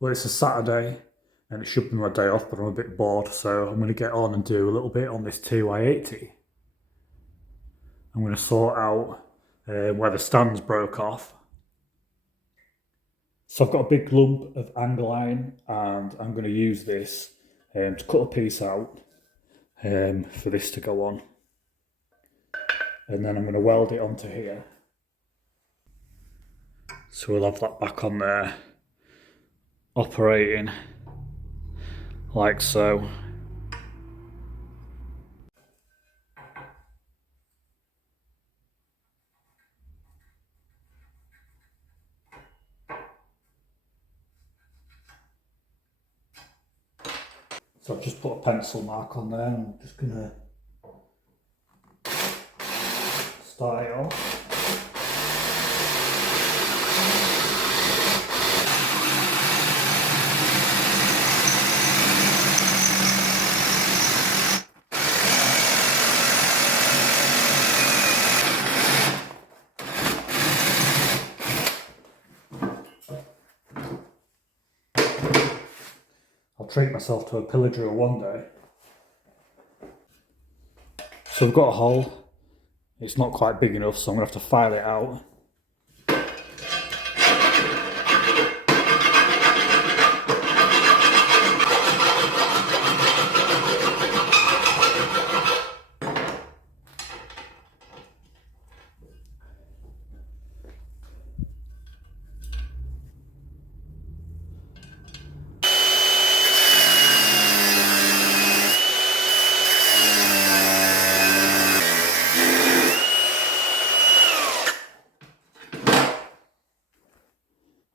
Well, it's a Saturday and it should be my day off, but I'm a bit bored, so I'm going to get on and do a little bit on this ty80. I'm going to sort out where the stands broke off. So I've got a big lump of angle iron and I'm going to use this to cut a piece out for this to go on. And then I'm going to weld it onto here. So we'll have that back on there, operating like so. So I've just put a pencil mark on there and I'm just going to start it off. I'll treat myself to a pillar drill one day. So we've got a hole. It's not quite big enough, so I'm going to have to file it out.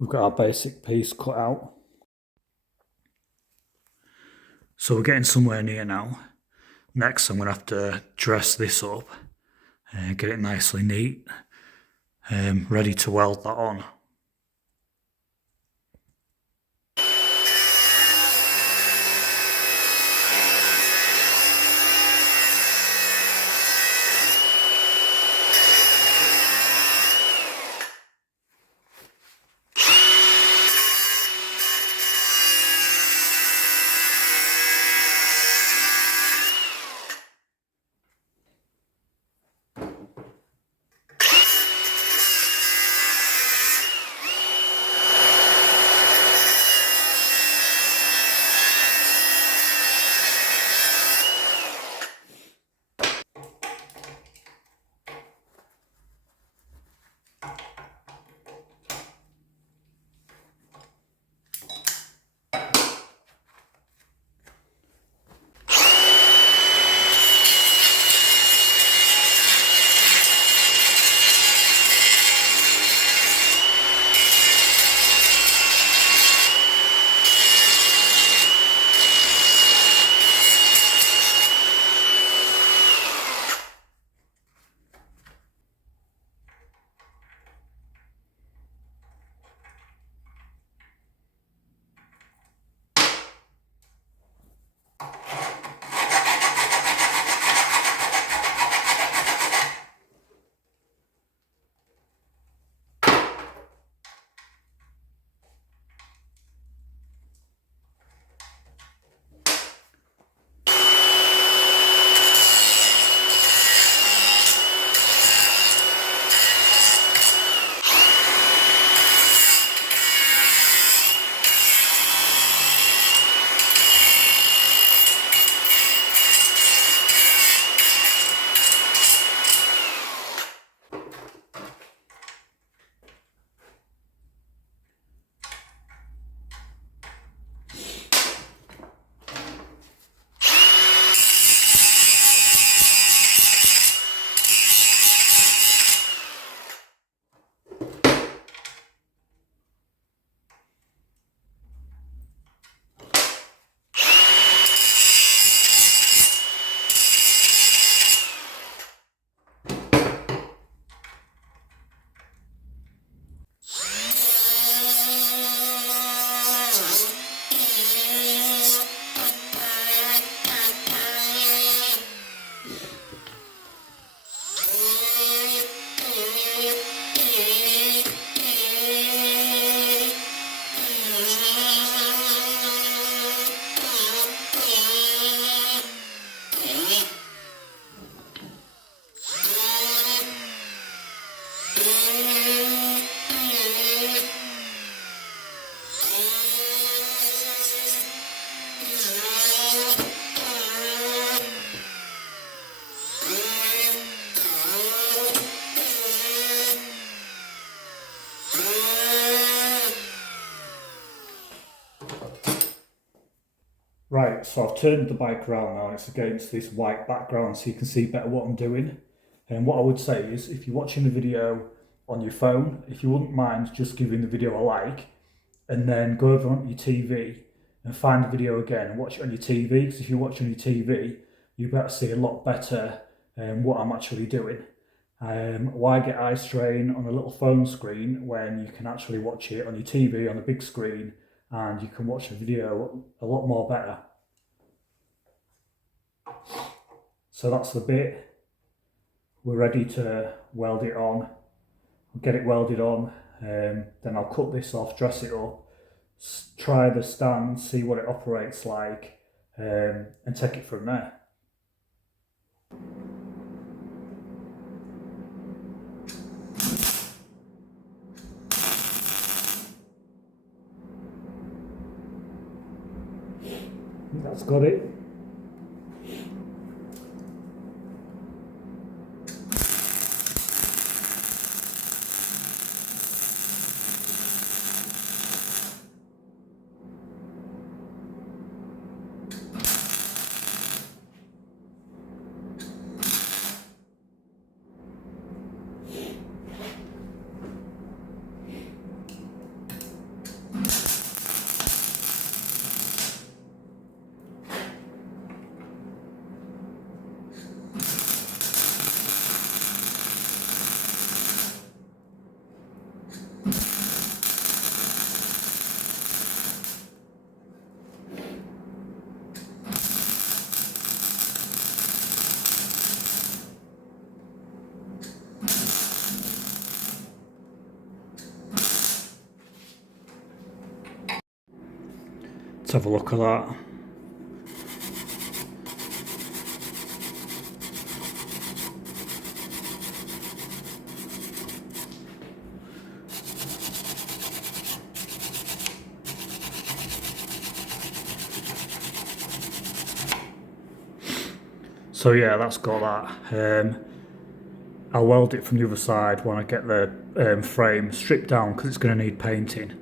We've got our basic piece cut out. So we're getting somewhere near now. Next, I'm going to have to dress this up and get it nicely neat, ready to weld that on. Right, so I've turned the bike around now and it's against this white background so you can see better what I'm doing. And what I would say is, if you're watching the video on your phone, if you wouldn't mind just giving the video a like, and then go over onto your TV and find the video again and watch it on your TV, because if you watch on your TV, you'll be able to see a lot better what I'm actually doing. Why get eye strain on a little phone screen when you can actually watch it on your TV on a big screen and you can watch the video a lot more better. So that's the bit. We're ready to weld it on. I'll get it welded on, then I'll cut this off, dress it up, try the stand, see what it operates like, and take it from there. That's got it. Let's have a look at that. So yeah, that's got that. I'll weld it from the other side when I get the frame stripped down because it's going to need painting.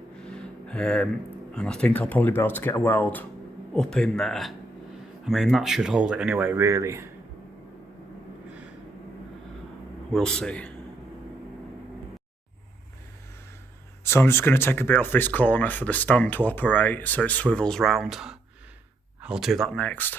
And I think I'll probably be able to get a weld up in there. I mean, that should hold it anyway, really. We'll see. So I'm just going to take a bit off this corner for the stand to operate so it swivels round. I'll do that next.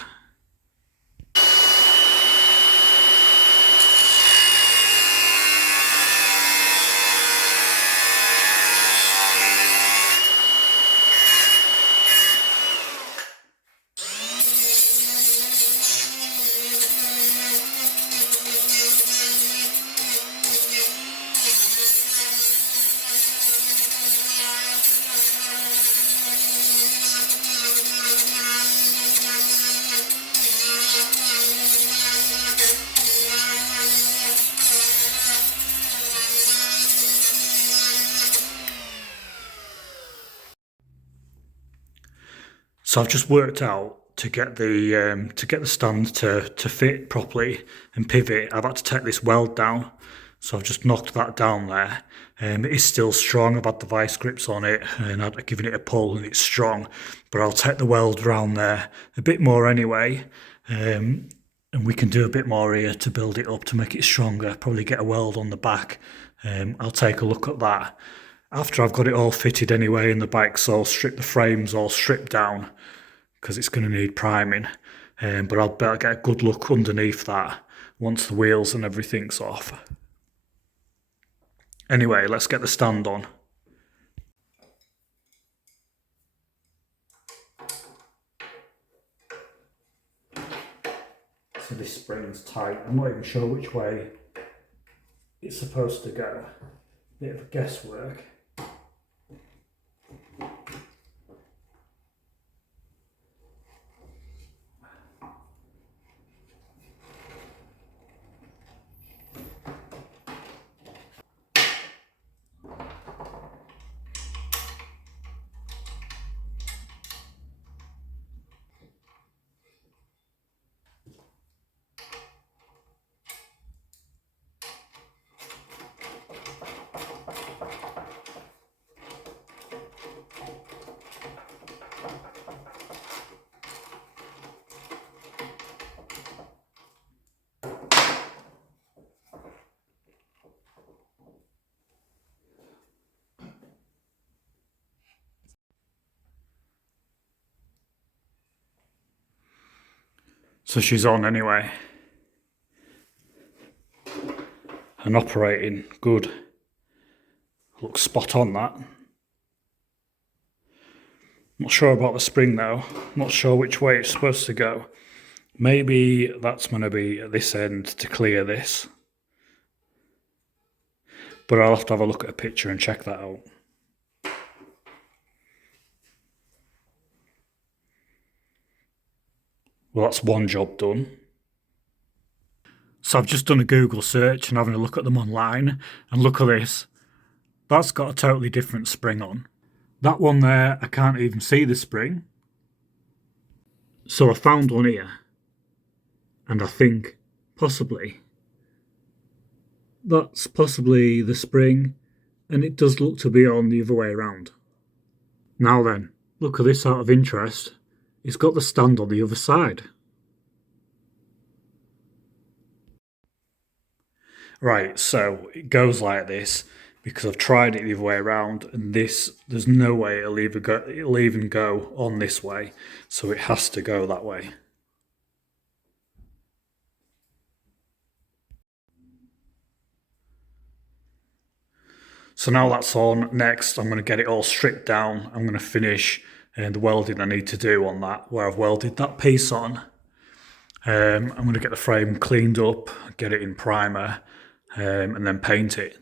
So I've just worked out to get the stand to fit properly and pivot. I've had to take this weld down, so I've just knocked that down there. It is still strong. I've had the vice grips on it and I've given it a pull and it's strong. But I'll take the weld around there a bit more anyway, and we can do a bit more here to build it up to make it stronger. Probably get a weld on the back. I'll take a look at that after I've got it all fitted anyway and the bike's all stripped, the frame's all stripped down because it's going to need priming. But I'll better get a good look underneath that once the wheels and everything's off. Anyway, let's get the stand on. So this spring's tight. I'm not even sure which way it's supposed to go. Bit of guesswork. So she's on anyway. And operating good. Looks spot on, that. Not sure about the spring though. Not sure which way it's supposed to go. Maybe that's going to be at this end to clear this. But I'll have to have a look at a picture and check that out. Well, that's one job done. So I've just done a Google search and having a look at them online, and look at this. That's got a totally different spring on. That one there, I can't even see the spring. So I found one here, and I think possibly that's possibly the spring, and it does look to be on the other way around. Now then, look at this out of interest. It's got the stand on the other side. Right, so it goes like this because I've tried it the other way around, and this, there's no way it'll even go on this way, so it has to go that way. So now that's on. Next, I'm going to get it all stripped down. I'm going to finish the welding I need to do on that, where I've welded that piece on. I'm going to get the frame cleaned up, get it in primer, and then paint it.